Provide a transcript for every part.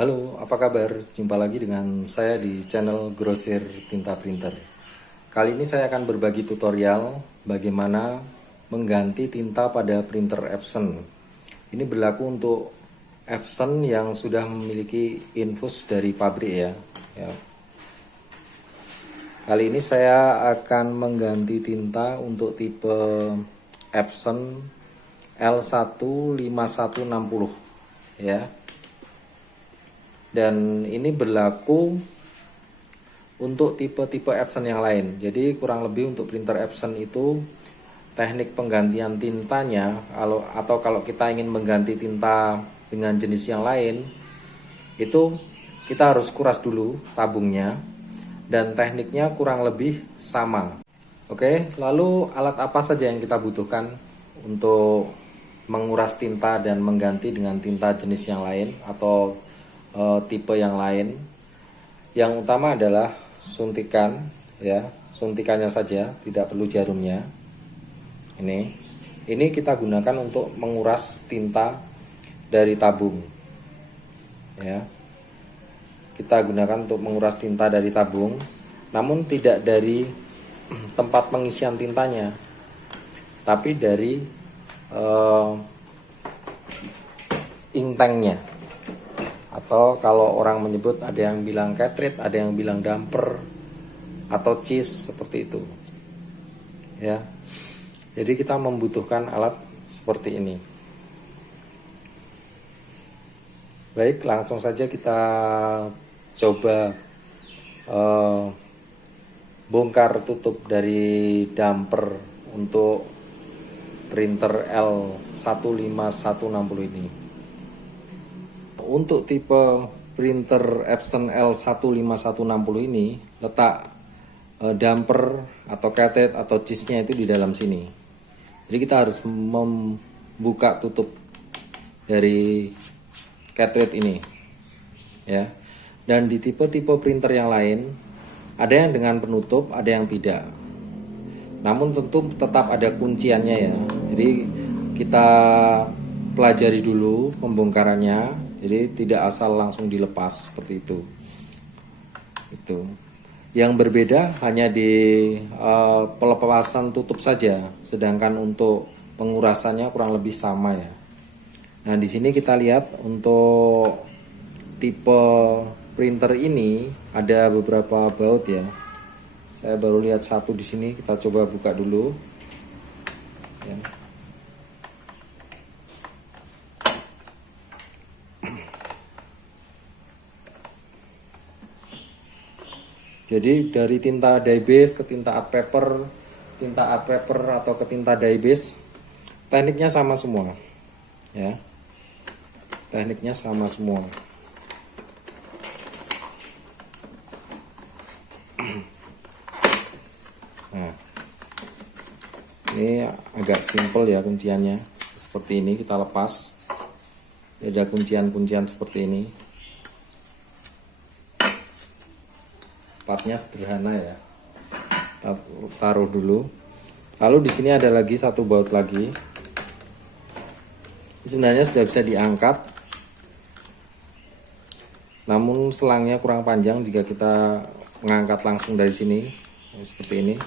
Halo, apa kabar? Jumpa lagi dengan saya di channel Grosir Tinta Printer. Kali ini saya akan berbagi tutorial bagaimana mengganti tinta pada printer Epson. Ini berlaku untuk Epson yang sudah memiliki infus dari pabrik ya. Kali ini saya akan mengganti tinta untuk tipe Epson L15160 ya. Dan ini berlaku untuk tipe-tipe Epson yang lain. Jadi kurang lebih untuk printer Epson itu teknik penggantian tintanya atau kalau kita ingin mengganti tinta dengan jenis yang lain, itu kita harus kuras dulu tabungnya dan tekniknya kurang lebih sama. Oke, lalu alat apa saja yang kita butuhkan untuk menguras tinta dan mengganti dengan tinta jenis yang lain atau tipe yang lain? Yang utama adalah suntikan ya, suntikannya saja, tidak perlu jarumnya. Ini kita gunakan untuk menguras tinta dari tabung ya. Kita gunakan untuk menguras tinta dari tabung, namun tidak dari tempat pengisian tintanya, tapi dari inktanknya. Atau kalau orang menyebut, ada yang bilang cartridge, ada yang bilang damper atau cheese, seperti itu ya. Jadi kita membutuhkan alat seperti ini. Baik, langsung saja kita coba bongkar tutup dari damper untuk printer L15160 ini. Untuk tipe printer Epson L15160 ini, letak damper atau cartridge atau cheese-nya itu di dalam sini. Jadi kita harus membuka tutup dari cartridge ini ya. Dan di tipe-tipe printer yang lain, ada yang dengan penutup, ada yang tidak. Namun tentu tetap ada kunciannya ya. Jadi kita pelajari dulu pembongkarannya. Jadi tidak asal langsung dilepas seperti itu. Itu. Yang berbeda hanya di pelepasan tutup saja, sedangkan untuk pengurasannya kurang lebih sama ya. Nah, di sini kita lihat untuk tipe printer ini ada beberapa baut ya. Saya baru lihat satu di sini, kita coba buka dulu. Ya. Jadi dari tinta dye base ke tinta art paper atau ke tinta dye base, tekniknya sama semua ya. Tekniknya sama semua. Nah, ini agak simple ya kunciannya. Seperti ini kita lepas. Ada kuncian-kuncian seperti ini. Partnya sederhana ya. Kita taruh dulu. Lalu di sini ada lagi satu baut lagi. Sebenarnya sudah bisa diangkat, namun selangnya kurang panjang jika kita mengangkat langsung dari sini seperti ini.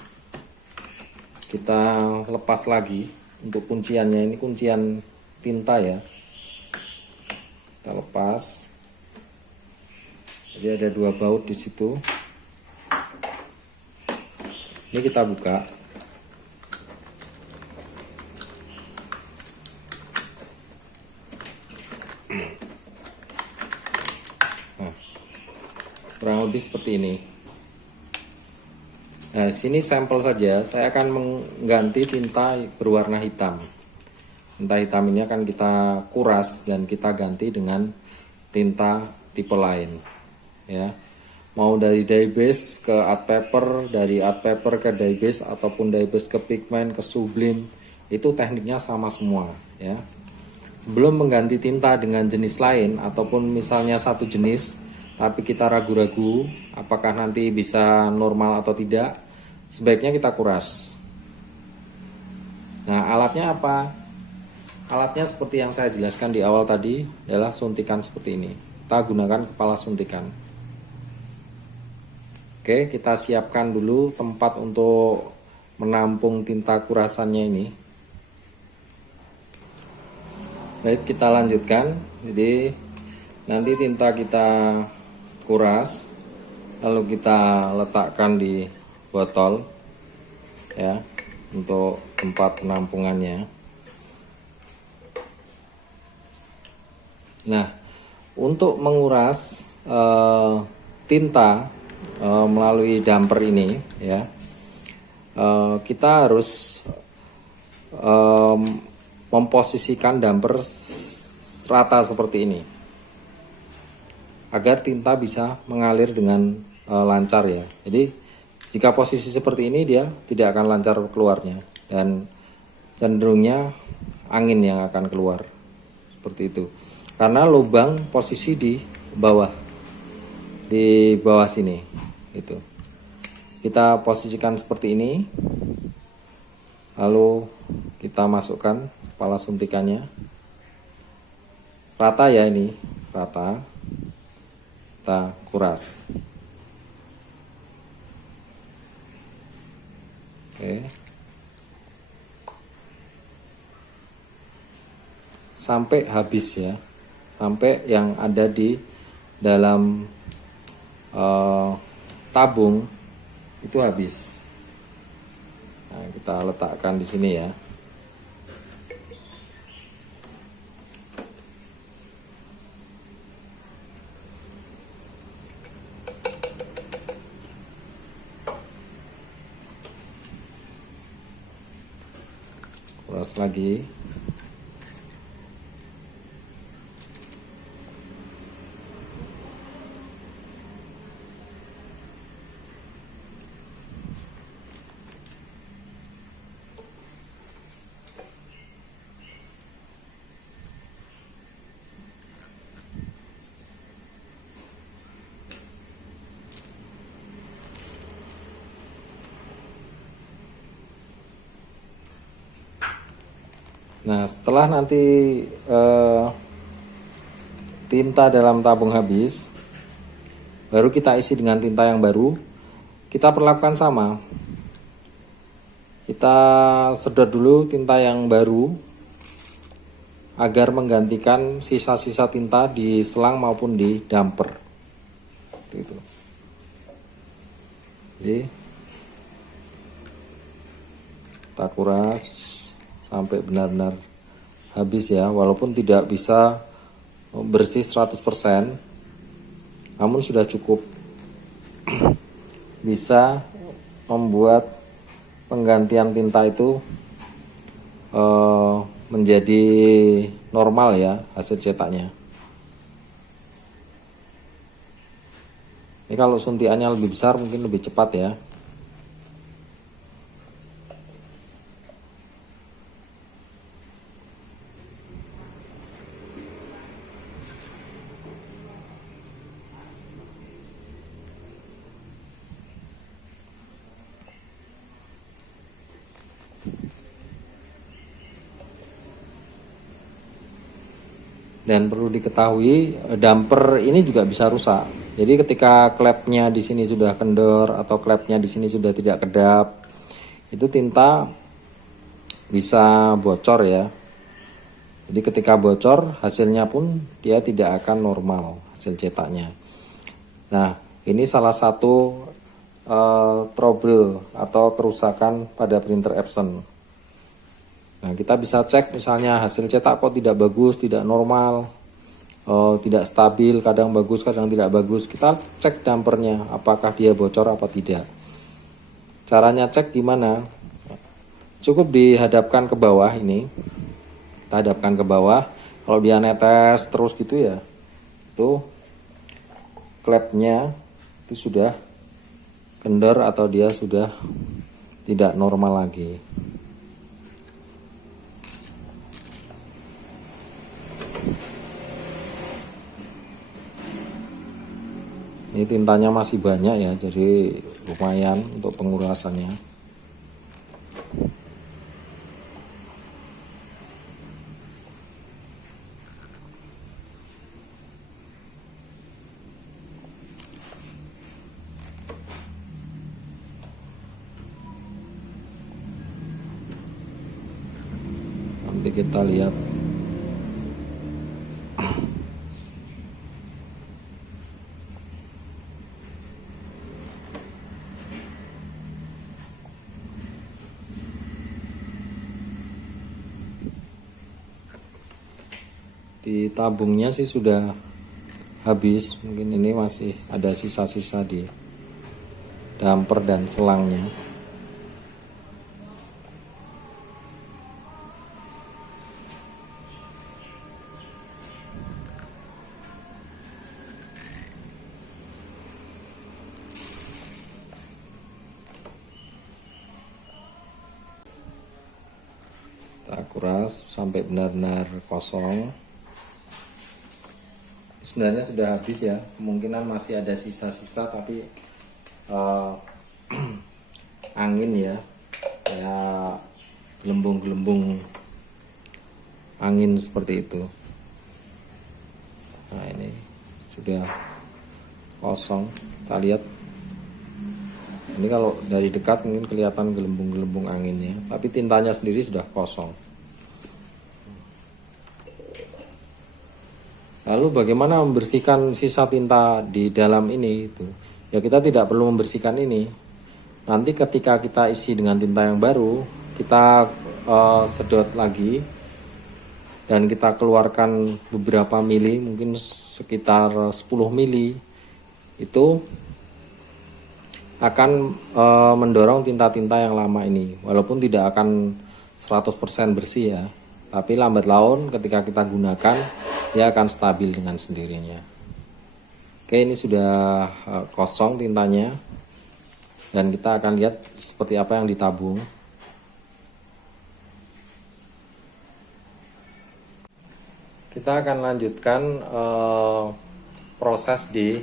Kita lepas lagi untuk kunciannya. Ini kuncian tinta ya. Kita lepas. Jadi ada dua baut di situ. Ini kita buka. Nah, kurang lebih seperti ini. Nah, sini sampel saja. Saya akan mengganti tinta berwarna hitam. Tinta hitam ini akan kita kuras dan kita ganti dengan tinta tipe lain ya. Mau dari dye base ke art paper, dari art paper ke dye base, ataupun dye base ke pigment, ke sublime, itu tekniknya sama semua ya. Sebelum mengganti tinta dengan jenis lain, ataupun misalnya satu jenis tapi kita ragu-ragu apakah nanti bisa normal atau tidak, sebaiknya kita kuras. Nah, alatnya apa? Alatnya seperti yang saya jelaskan di awal tadi, adalah suntikan seperti ini. kita gunakan kepala suntikan. Oke, kita siapkan dulu tempat untuk menampung tinta kurasannya ini. Baik, kita lanjutkan. Jadi nanti tinta kita kuras, lalu kita letakkan di botol ya, untuk tempat penampungannya. Nah, untuk menguras tinta melalui damper ini ya, kita harus memposisikan damper rata seperti ini agar tinta bisa mengalir dengan lancar ya. Jadi jika posisi seperti ini dia tidak akan lancar keluarnya dan cenderungnya angin yang akan keluar seperti itu. Karena lubang posisi di bawah sini itu. Kita posisikan seperti ini. Lalu kita masukkan kepala suntikannya. Rata ya, ini rata. Kita kuras. Oke. Sampai habis ya. Sampai yang ada di dalam tabung itu habis. Nah, kita letakkan di sini ya. Kuras lagi. Nah, setelah nanti tinta dalam tabung habis, baru kita isi dengan tinta yang baru. Kita perlakukan sama. Kita sedot dulu tinta yang baru agar menggantikan sisa-sisa tinta di selang maupun di damper. Gitu. Jadi kita kuras sampai benar-benar habis ya, walaupun tidak bisa bersih 100%, namun sudah cukup bisa membuat penggantian tinta itu menjadi normal ya hasil cetaknya. Ini kalau suntiannya lebih besar mungkin lebih cepat ya. Dan perlu diketahui damper ini juga bisa rusak. Jadi ketika klepnya di sini sudah kendor atau klepnya di sini sudah tidak kedap, itu tinta bisa bocor ya. Jadi ketika bocor hasilnya pun dia tidak akan normal hasil cetaknya. Nah, ini salah satu trouble atau kerusakan pada printer Epson. Nah, kita bisa cek misalnya hasil cetak kok tidak bagus, tidak normal, tidak stabil, kadang bagus, kadang tidak bagus. Kita cek dampernya, apakah dia bocor apa tidak. Caranya cek gimana? Cukup dihadapkan ke bawah ini. Kita hadapkan ke bawah. Kalau dia netes terus gitu ya, itu klepnya itu sudah kendor atau dia sudah tidak normal lagi. Ini tintanya masih banyak ya, jadi lumayan untuk pengurasannya. Nanti kita lihat. Di tabungnya sih sudah habis, mungkin ini masih ada sisa-sisa di damper dan selangnya. Kita kuras sampai benar-benar kosong. Sebenarnya sudah habis ya, kemungkinan masih ada sisa-sisa, tapi angin ya, kayak gelembung-gelembung angin seperti itu. Nah ini sudah kosong, kita lihat. Ini kalau dari dekat mungkin kelihatan gelembung-gelembung anginnya, tapi tintanya sendiri sudah kosong. Lalu bagaimana membersihkan sisa tinta di dalam ini itu? Ya kita tidak perlu membersihkan ini. Nanti ketika kita isi dengan tinta yang baru, kita sedot lagi dan kita keluarkan beberapa mili, mungkin sekitar 10 mili. Itu akan mendorong tinta-tinta yang lama ini, walaupun tidak akan 100% bersih ya, tapi lambat laun ketika kita gunakan dia akan stabil dengan sendirinya. Oke, ini sudah kosong tintanya, dan kita akan lihat seperti apa yang ditabung. Kita akan lanjutkan proses di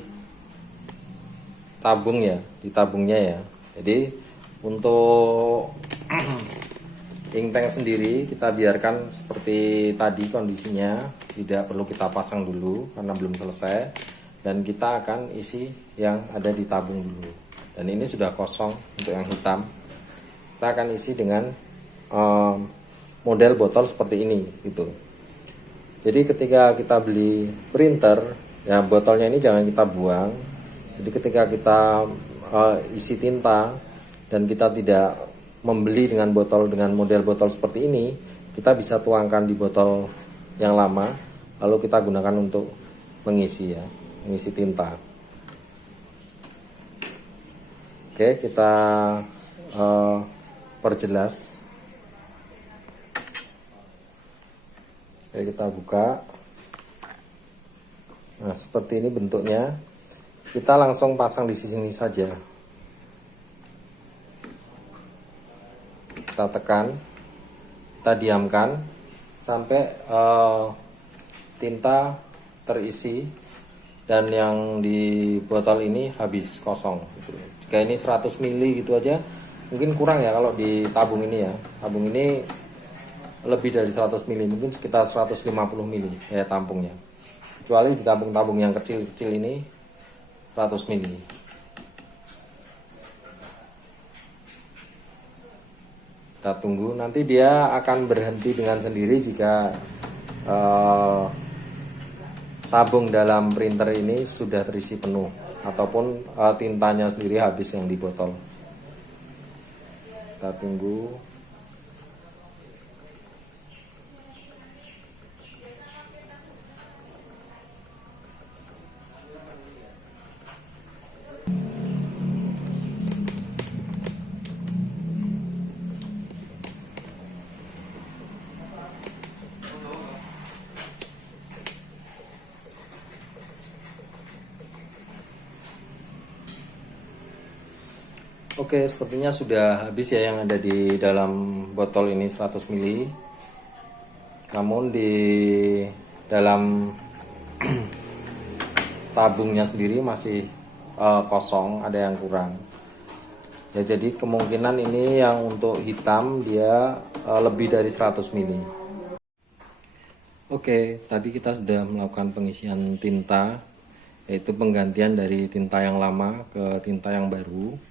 tabung ya, di tabungnya ya. Jadi untuk ink tank sendiri kita biarkan seperti tadi kondisinya, tidak perlu kita pasang dulu karena belum selesai, dan kita akan isi yang ada di tabung dulu. Dan ini sudah kosong untuk yang hitam. Kita akan isi dengan model botol seperti ini gitu. Jadi ketika kita beli printer ya, botolnya ini jangan kita buang. Jadi ketika kita isi tinta dan kita tidak membeli dengan botol dengan model botol seperti ini, kita bisa tuangkan di botol yang lama, lalu kita gunakan untuk mengisi ya, mengisi tinta. Oke, kita perjelas. Oke, kita buka. Nah, seperti ini bentuknya. Kita langsung pasang di sini saja. Kita tekan, kita diamkan sampai tinta terisi dan yang di botol ini habis kosong gitu. Jika ini 100 ml gitu aja mungkin kurang ya kalau di tabung ini ya. Tabung ini lebih dari 100 ml, mungkin sekitar 150 ml ya tampungnya. Kecuali di tabung-tabung yang kecil-kecil ini 100 ml. Kita tunggu, nanti dia akan berhenti dengan sendiri jika tabung dalam printer ini sudah terisi penuh ataupun tintanya sendiri habis yang di botol. Kita tunggu. Oke, sepertinya sudah habis ya yang ada di dalam botol ini 100 ml. Namun di dalam tabungnya sendiri masih kosong, ada yang kurang. Ya, jadi kemungkinan ini yang untuk hitam dia lebih dari 100 ml. Oke, tadi kita sudah melakukan pengisian tinta, yaitu penggantian dari tinta yang lama ke tinta yang baru.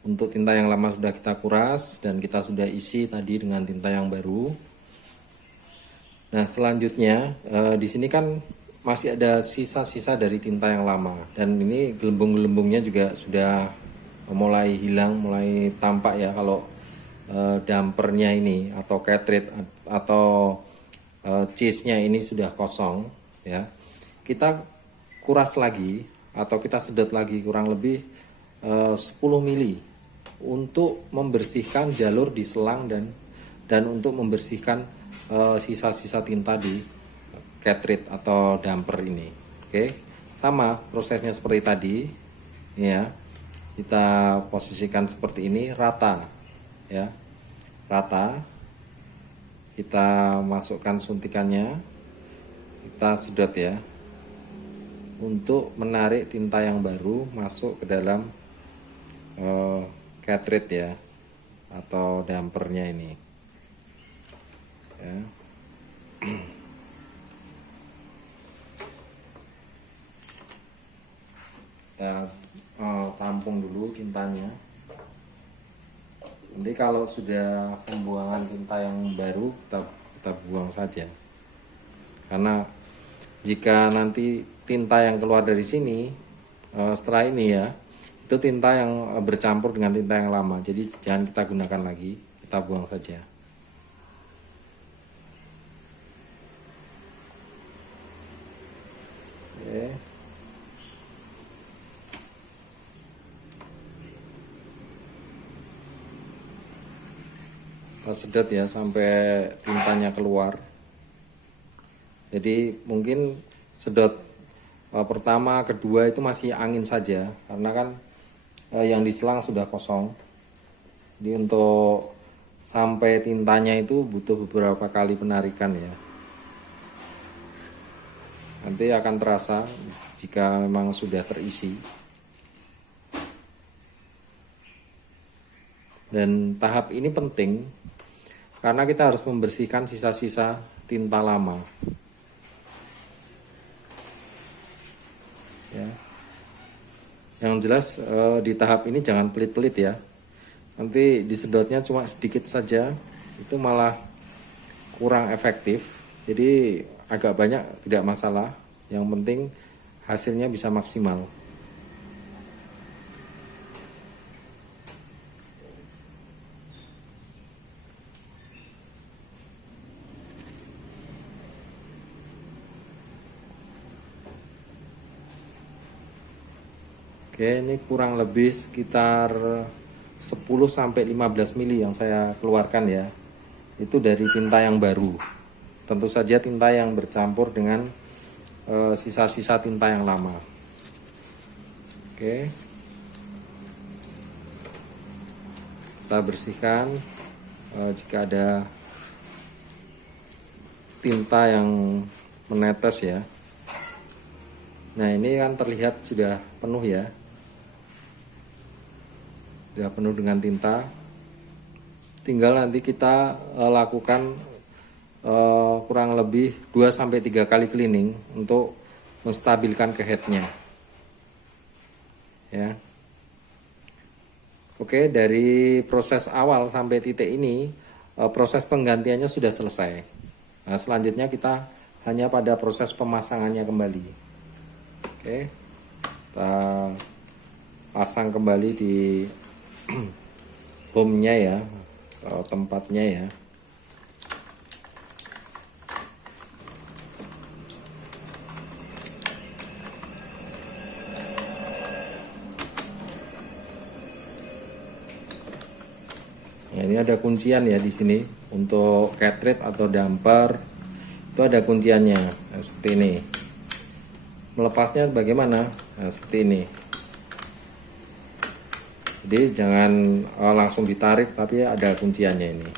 Untuk tinta yang lama sudah kita kuras dan kita sudah isi tadi dengan tinta yang baru. Nah, selanjutnya di sini kan masih ada sisa-sisa dari tinta yang lama, dan ini gelembung-gelembungnya juga sudah mulai hilang, mulai tampak ya kalau dampernya ini atau cartridge atau cheese-nya ini sudah kosong ya. Kita kuras lagi atau kita sedot lagi kurang lebih 10 mili untuk membersihkan jalur di selang dan untuk membersihkan sisa-sisa tinta di cartridge atau damper ini. Oke, sama prosesnya seperti tadi ya. Kita posisikan seperti ini, rata ya, rata. Kita masukkan suntikannya, kita sedot ya, untuk menarik tinta yang baru masuk ke dalam cartridge ya atau dampernya ini ya. Kita tampung dulu tintanya. Nanti kalau sudah pembuangan tinta yang baru kita buang saja, karena jika nanti tinta yang keluar dari sini setelah ini ya, itu tinta yang bercampur dengan tinta yang lama, jadi jangan kita gunakan lagi, kita buang saja. Oke. Kita sedot ya sampai tintanya keluar. Jadi mungkin sedot pertama, kedua itu masih angin saja, karena kan yang diselang sudah kosong. Jadi untuk sampai tintanya itu butuh beberapa kali penarikan ya. Nanti akan terasa jika memang sudah terisi. Dan tahap ini penting karena kita harus membersihkan sisa-sisa tinta lama ya. Yang jelas di tahap ini jangan pelit-pelit ya, nanti disedotnya cuma sedikit saja itu malah kurang efektif. Jadi agak banyak tidak masalah, yang penting hasilnya bisa maksimal. Oke, ini kurang lebih sekitar 10-15 mili yang saya keluarkan ya. Itu dari tinta yang baru. Tentu saja tinta yang bercampur dengan sisa-sisa tinta yang lama. Oke. Kita bersihkan jika ada tinta yang menetes ya. Nah, ini kan terlihat sudah penuh ya. Sudah penuh dengan tinta. Tinggal nanti kita lakukan kurang lebih 2-3 kali cleaning untuk menstabilkan ke headnya ya. Oke, dari proses awal sampai titik ini proses penggantiannya sudah selesai. Nah, selanjutnya kita hanya pada proses pemasangannya kembali. Oke, kita pasang kembali di home-nya ya, atau tempatnya ya. Nah, ini ada kuncian ya di sini untuk cartridge atau damper, itu ada kunciannya. Nah, seperti ini. Melepasnya bagaimana? Nah, seperti ini. Jadi jangan langsung ditarik, tapi ada kunciannya ini.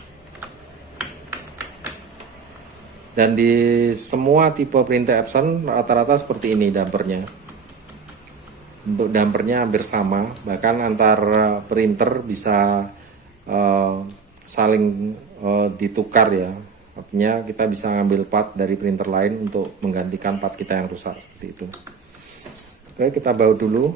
Dan di semua tipe printer Epson rata-rata seperti ini dampernya. Untuk dampernya hampir sama, bahkan antar printer bisa saling ditukar ya. Artinya kita bisa ngambil part dari printer lain untuk menggantikan part kita yang rusak seperti itu. Oke, kita baut dulu.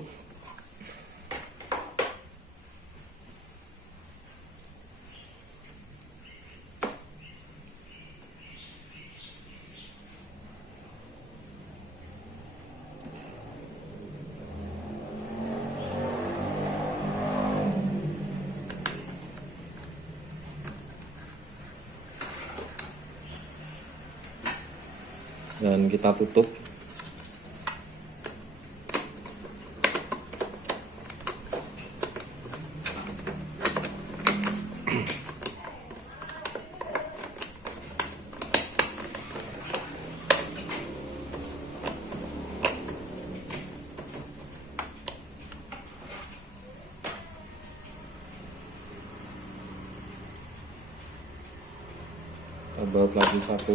dan kita tutup. Kita baut lagi satu.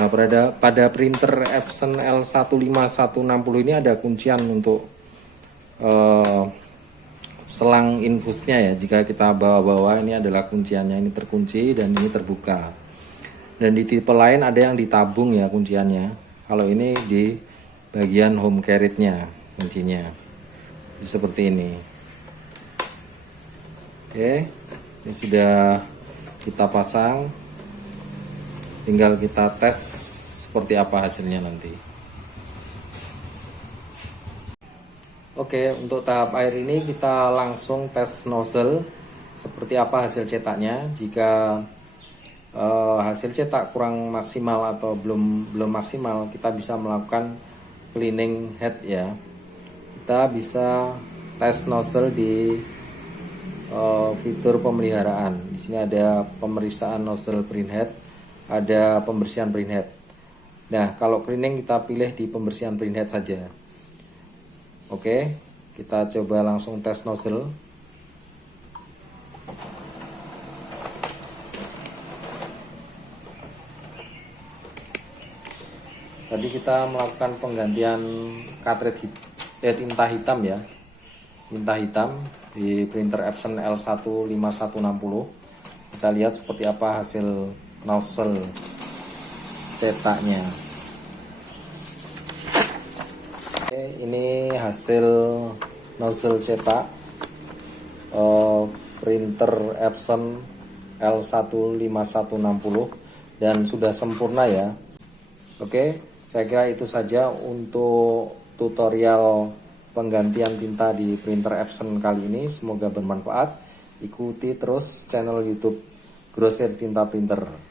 Nah, pada printer Epson L15160 ini ada kuncian untuk selang infusnya ya. Jika kita bawa-bawa, ini adalah kunciannya, ini terkunci dan ini terbuka. Dan di tipe lain ada yang ditabung ya kunciannya. Kalau ini di bagian home carriage-nya kuncinya. Seperti ini. Oke, ini sudah kita pasang. Tinggal kita tes seperti apa hasilnya nanti. Oke, untuk tahap air ini kita langsung tes nozzle seperti apa hasil cetaknya. Jika hasil cetak kurang maksimal atau belum maksimal, kita bisa melakukan cleaning head ya. Kita bisa tes nozzle di fitur pemeliharaan. Di sini ada pemeriksaan nozzle print head, ada pembersihan print head. Nah, kalau cleaning kita pilih di pembersihan print head saja. Oke, kita coba langsung tes nozzle. Tadi kita melakukan penggantian cartridge tinta hitam ya, tinta hitam di printer Epson L15160. Kita lihat seperti apa hasil nozzle cetaknya. Oke, ini hasil nozzle cetak printer Epson L15160 dan sudah sempurna ya. Oke, saya kira itu saja untuk tutorial penggantian tinta di printer Epson kali ini. Semoga bermanfaat. Ikuti terus channel YouTube Grosir Tinta Printer.